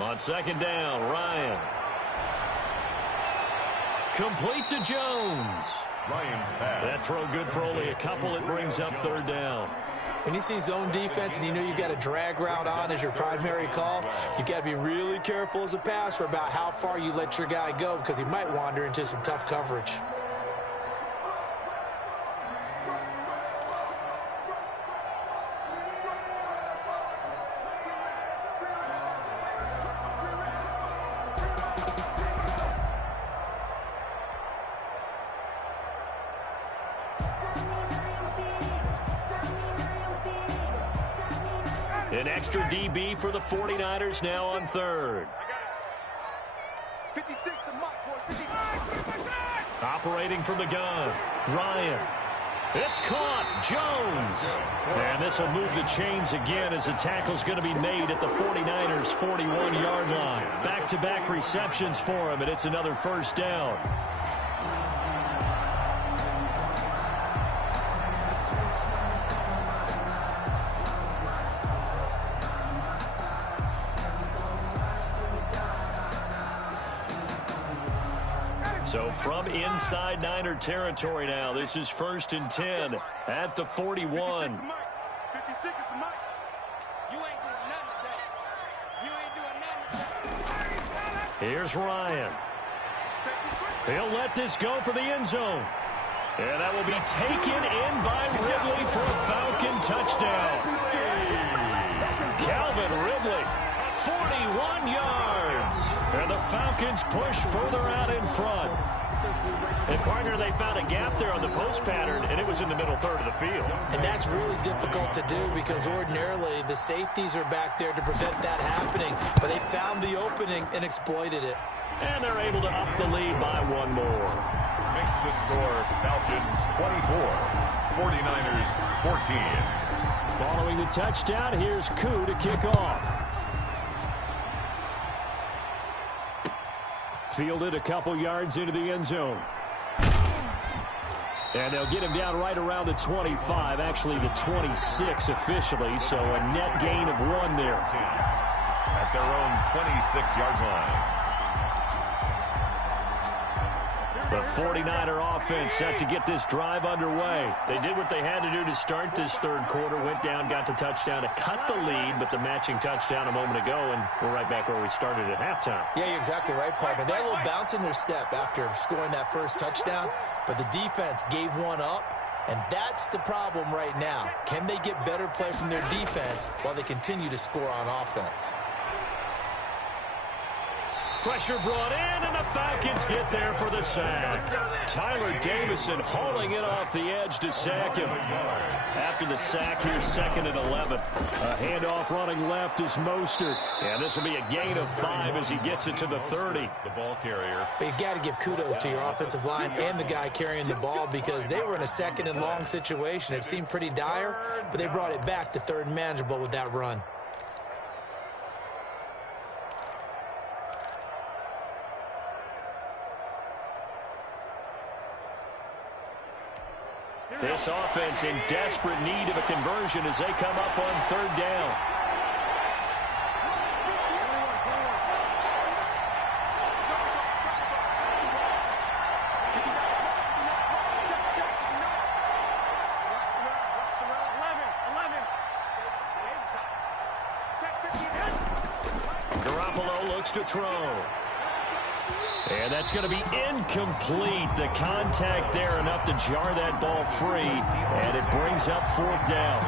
On second down, Ryan. Complete to Jones. That throw good for only a couple. It brings up third down. When you see zone defense and you know you've got a drag route on as your primary call, you've got to be really careful as a passer about how far you let your guy go because he might wander into some tough coverage. An extra DB for the 49ers now on third. Operating from the gun, Ryan. It's caught, Jones. And this will move the chains again as the tackle's going to be made at the 49ers' 41-yard line. Back-to-back receptions for him, and it's another first down. So from inside Niner territory now, this is 1st and 10 at the 41. Here's Ryan. He'll let this go for the end zone. And that will be taken in by Ridley for a Falcon touchdown. Calvin Ridley, 41 yards. And the Falcons push further out in front. And, partner, they found a gap there on the post pattern, and it was in the middle third of the field. And that's really difficult to do because ordinarily the safeties are back there to prevent that happening. But they found the opening and exploited it. And they're able to up the lead by one more. Makes the score Falcons 24, 49ers 14. Following the touchdown, here's Koo to kick off. Fielded a couple yards into the end zone. And they'll get him down right around the 25, actually the 26 officially, so a net gain of 1 there. At their own 26-yard line. The 49er offense set to get this drive underway. They did what they had to do to start this third quarter, went down, got the touchdown to cut the lead, but the matching touchdown a moment ago, and we're right back where we started at halftime. Yeah, you're exactly right, partner. They had a little bounce in their step after scoring that first touchdown, but the defense gave one up, and that's the problem right now. Can they get better play from their defense while they continue to score on offense? Pressure brought in, and the Falcons get there for the sack. Tyler Davison hauling it off the edge to sack him. After the sack, here's 2nd and 11. A handoff running left is Mostert. And this will be a gain of 5 as he gets it to the 30. The ball carrier. But you got to give kudos to your offensive line and the guy carrying the ball because they were in a 2nd and long situation. It seemed pretty dire, but they brought it back to 3rd and manageable with that run. This offense in desperate need of a conversion as they come up on 3rd down. Garoppolo looks to throw. And that's going to be incomplete. The contact there enough to jar that ball free, and it brings up 4th down.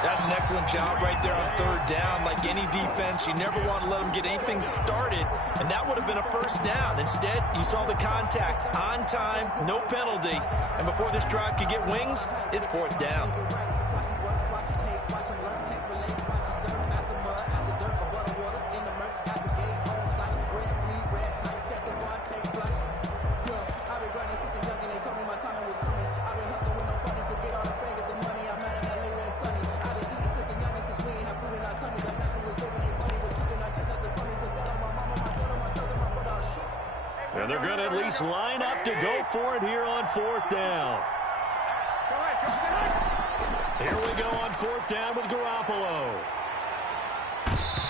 That's an excellent job right there on 3rd down. Like any defense, you never want to let them get anything started, and that would have been a 1st down. Instead, you saw the contact on time, no penalty, and before this drive could get wings, it's 4th down. And they're going to at least line up to go for it here on 4th down. Here we go on 4th down with Garoppolo.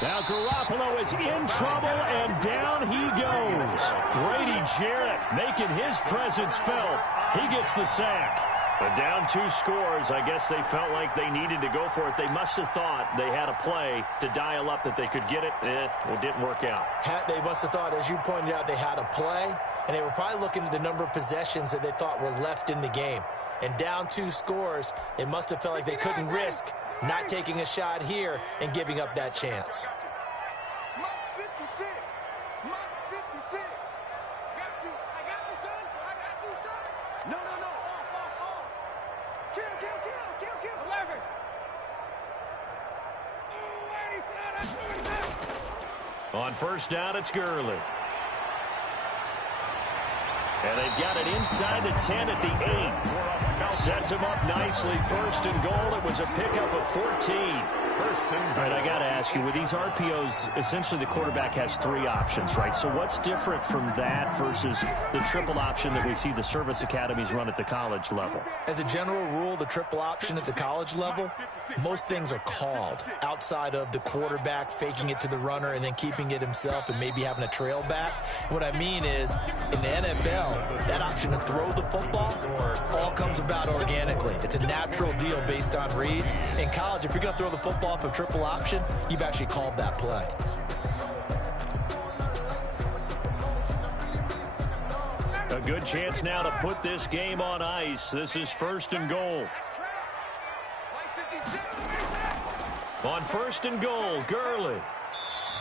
Now Garoppolo is in trouble, and down he goes. Grady Jarrett making his presence felt. He gets the sack. But down 2 scores, I guess they felt like they needed to go for it. They must have thought they had a play to dial up that they could get it. It didn't work out. They must have thought, as you pointed out, they had a play, and they were probably looking at the number of possessions that they thought were left in the game. And down 2 scores, they must have felt like they couldn't risk not taking a shot here and giving up that chance. On first down, it's Gurley. And they've got it inside the 10 at the 8. Sets him up nicely. First and goal. It was a pickup of 14. All right, I got to ask you, with these RPOs, essentially the quarterback has 3 options, right? So what's different from that versus the triple option that we see the service academies run at the college level? As a general rule, the triple option at the college level, most things are called outside of the quarterback faking it to the runner and then keeping it himself and maybe having a trail back. What I mean is, in the NFL, that option to throw the football all comes about organically. It's a natural deal based on reads. In college, if you're going to throw the football off a triple option, you've actually called that play. A good chance now to put this game on ice. This is first and goal. On first and goal, Gurley.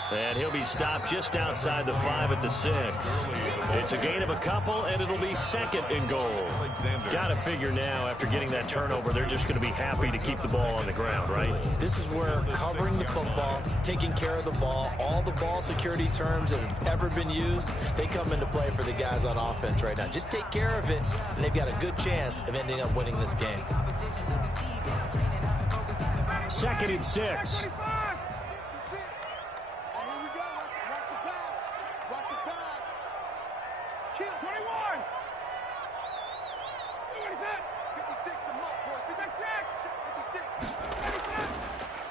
And he'll be stopped just outside the 5 at the 6. It's a gain of a couple, and it'll be second and goal. Got to figure now, after getting that turnover, they're just going to be happy to keep the ball on the ground, right? This is where covering the football, taking care of the ball, all the ball security terms that have ever been used, they come into play for the guys on offense right now. Just take care of it, and they've got a good chance of ending up winning this game. Second and 6.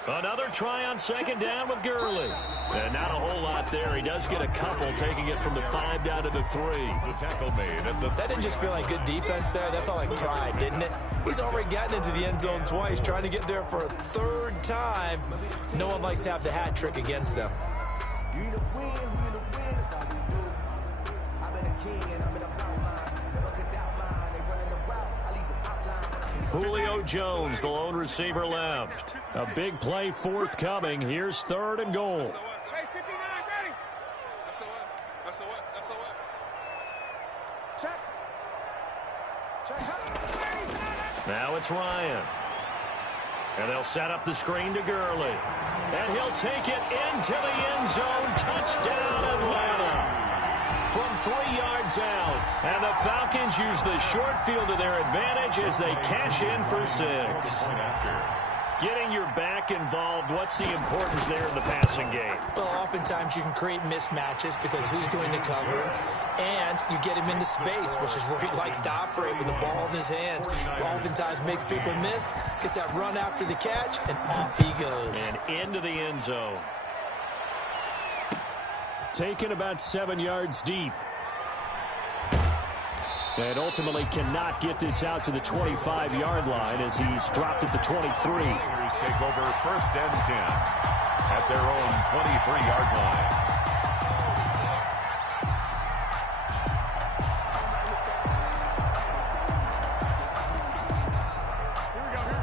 Another try on second down with Gurley. And not a whole lot there. He does get a couple, taking it from the 5 down to the 3. The tackle made. That didn't just feel like good defense there. That felt like pride, didn't it? He's already gotten into the end zone twice, trying to get there for a 3rd time. No one likes to have the hat trick against them. Julio Jones, the lone receiver left. A big play forthcoming. Here's third and goal. Now it's Ryan. And they'll set up the screen to Gurley. And he'll take it into the end zone. Touchdown, Atlanta. From 3 yards out. And the Falcons use the short field to their advantage as they cash in for 6. Getting your back involved, what's the importance there in the passing game? Well, oftentimes you can create mismatches because who's going to cover him, and you get him into space, which is where he likes to operate with the ball in his hands. Oftentimes makes people miss, gets that run after the catch, and off he goes. And into the end zone. Taken about 7 yards deep. And ultimately cannot get this out to the 25-yard line as he's dropped at the 23. Take over first and 10 at their own 23-yard line.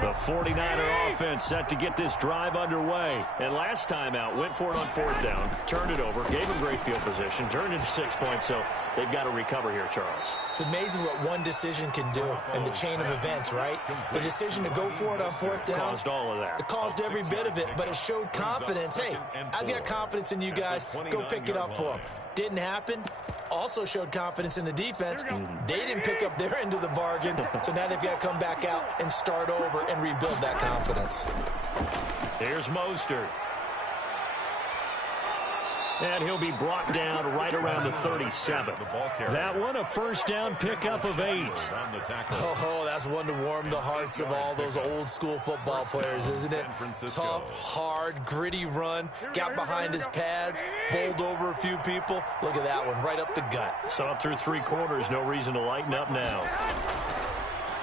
The 49er offense set to get this drive underway. And last time out, went for it on 4th down, turned it over, gave them great field position, turned into 6 points, so they've got to recover here, Charles. It's amazing what one decision can do in the chain of events, right? The decision to go for it on 4th down. Caused all of that. It caused every bit of it, but it showed confidence. Hey, I've got confidence in you guys. Go pick it up for them. Didn't happen. Also showed confidence in the defense. They didn't pick up their end of the bargain, so now they've got to come back out and start over and rebuild that confidence. Here's Mostert. And he'll be brought down right around the 37. That one, a first down pickup of 8. Oh, that's one to warm the hearts of all those old school football players, isn't it? Tough, hard, gritty run. Got behind his pads, bowled over a few people. Look at that one, right up the gut. Saw through 3 quarters, no reason to lighten up now.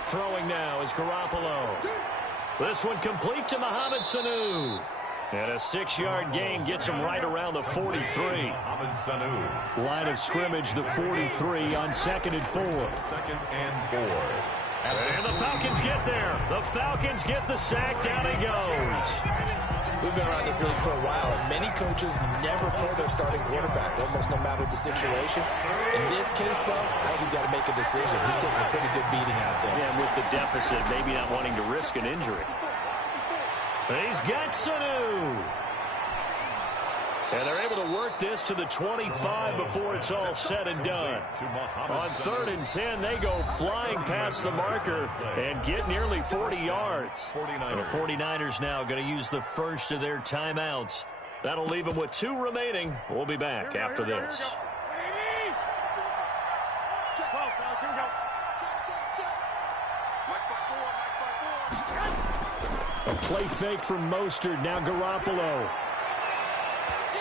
Throwing now is Garoppolo. This one complete to Mohamed Sanu. And a 6-yard gain gets him right around the 43. Line of scrimmage, the 43 on 2nd and 4. 2nd and 4. And the Falcons get there. The Falcons get the sack. Down he goes. We've been around this league for a while, and many coaches never pull their starting quarterback, almost no matter the situation. In this case, though, I think he's got to make a decision. He's taking a pretty good beating out there. Yeah, and with the deficit, maybe not wanting to risk an injury. He's got Sanu. And they're able to work this to the 25 before it's all said and done. On 3rd and 10, they go flying past the marker and get nearly 40 yards. The 49ers now going to use the first of their timeouts. That'll leave them with 2 remaining. We'll be back after this. A play fake from Mostert. Now Garoppolo.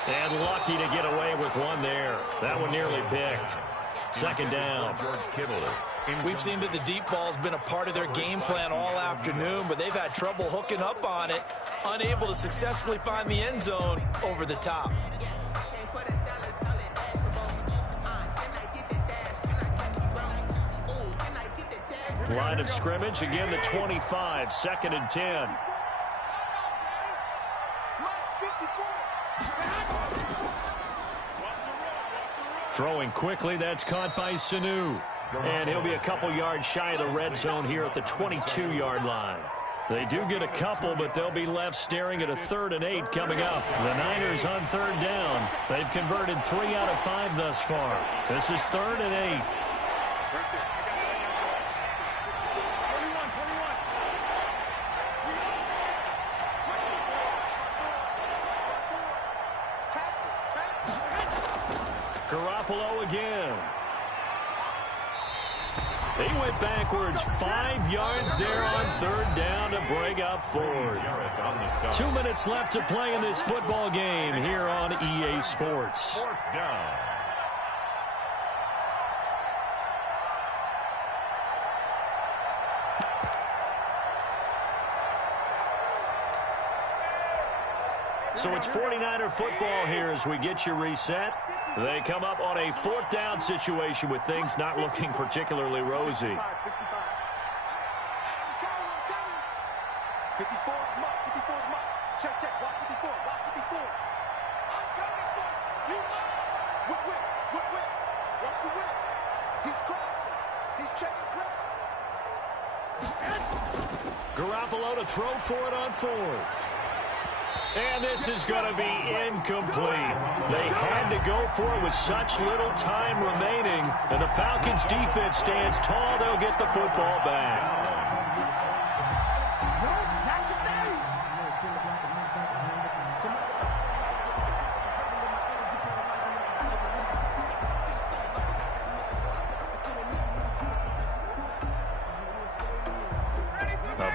And lucky to get away with one there. That one nearly picked. 2nd down. We've seen that the deep ball's been a part of their game plan all afternoon, but they've had trouble hooking up on it, unable to successfully find the end zone over the top. Line of scrimmage, again the 25, 2nd and 10. Throwing quickly, that's caught by Sanu. And he'll be a couple yards shy of the red zone here at the 22-yard line. They do get a couple, but they'll be left staring at a 3rd and 8 coming up. The Niners on 3rd down. They've converted 3 out of 5 thus far. This is 3rd and 8. Garoppolo again. He went backwards 5 yards there on 3rd down to bring up 4th. 2 minutes left to play in this football game here on EA Sports. 4th down. So it's 49er football here as we get you reset. They come up on a 4th down situation with things not looking particularly rosy. 54, check, check, watch 54, watch 54. I'm coming for you. Whip. Watch the whip. He's crossing. He's checking crowd. Garoppolo to throw for it on 4th. And this is going to be incomplete. They had to go for it with such little time remaining. And the Falcons defense stands tall. They'll get the football back.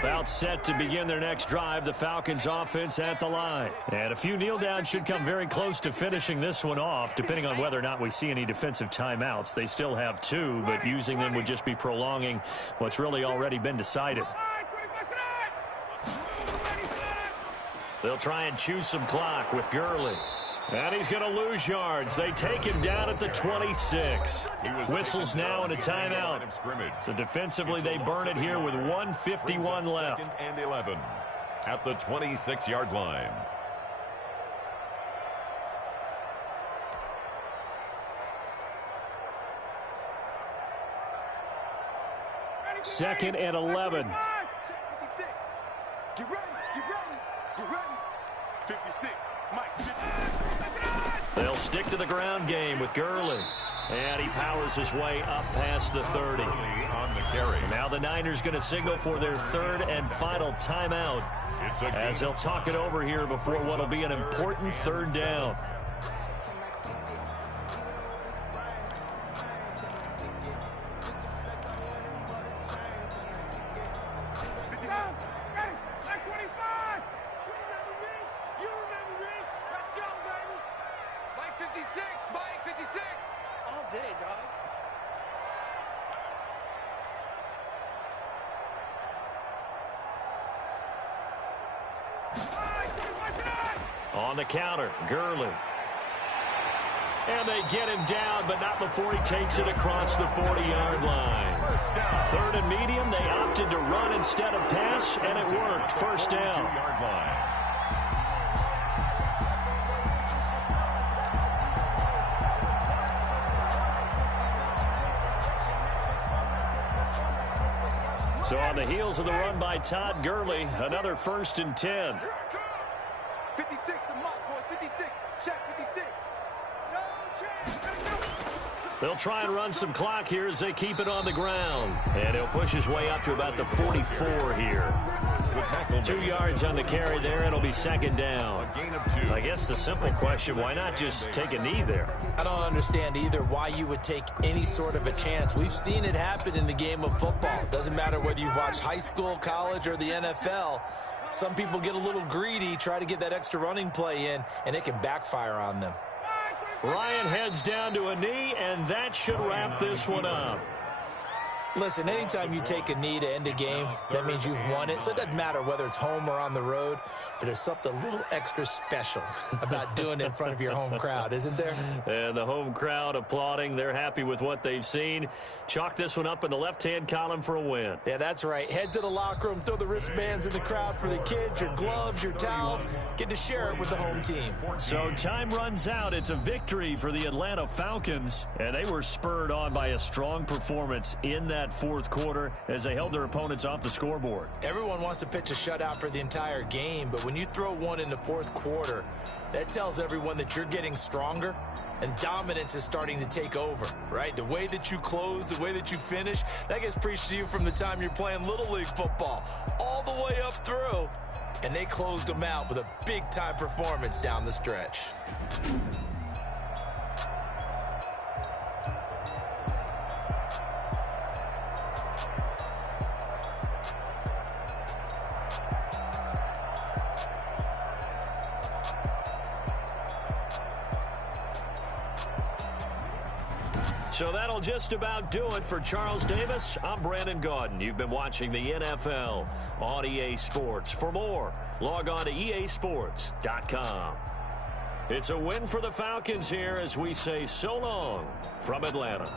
About set to begin their next drive, the Falcons offense at the line. And a few kneel downs should come very close to finishing this one off, depending on whether or not we see any defensive timeouts. They still have 2, but using them would just be prolonging what's really already been decided. They'll try and chew some clock with Gurley. And he's going to lose yards. They take him down at the 26. Whistles now in a timeout. So defensively, they burn it here with 1:51 left. 2nd and 11 at the 26-yard line. Second and 11. 56. Get ready. 56. Mike, 56. They'll stick to the ground game with Gurley. And he powers his way up past the 30. On the carry. Now the Niners going to signal for their 3rd and final timeout as they'll talk it over here before what will be an important 3rd down. On the counter, Gurley. And they get him down, but not before he takes it across the 40-yard line. Third and medium, they opted to run instead of pass, and it worked. First down. So on the heels of the run by Todd Gurley, another 1st and 10. 56 to mark, boys. 56. Check 56. No chance. They'll try and run some clock here as they keep it on the ground. And he'll push his way up to about the 44 here. 2 yards on the carry there. It'll be 2nd down. I guess the simple question, why not just take a knee there? I don't understand either why you would take any sort of a chance. We've seen it happen in the game of football. It doesn't matter whether you've watched high school, college, or the NFL. Some people get a little greedy, try to get that extra running play in, and it can backfire on them. Ryan heads down to a knee, and that should wrap this one up. Listen, anytime you take a knee to end a game, that means you've won it. So it doesn't matter whether it's home or on the road, but there's something a little extra special about doing it in front of your home crowd, isn't there? And the home crowd applauding. They're happy with what they've seen. Chalk this one up in the left-hand column for a win. Yeah, that's right. Head to the locker room, throw the wristbands in the crowd for the kids, your gloves, your towels. Get to share it with the home team. So time runs out. It's a victory for the Atlanta Falcons, and they were spurred on by a strong performance in that fourth quarter as they held their opponents off the scoreboard. Everyone wants to pitch a shutout for the entire game, but when you throw one in the fourth quarter, that tells everyone that you're getting stronger and dominance is starting to take over, right? The way that you close, the way that you finish, that gets preached to you from the time you're playing Little League football all the way up through, and they closed them out with a big-time performance down the stretch. So that'll just about do it for Charles Davis. I'm Brandon Gaudin. You've been watching the NFL on EA Sports. For more, log on to easports.com. It's a win for the Falcons here as we say so long from Atlanta.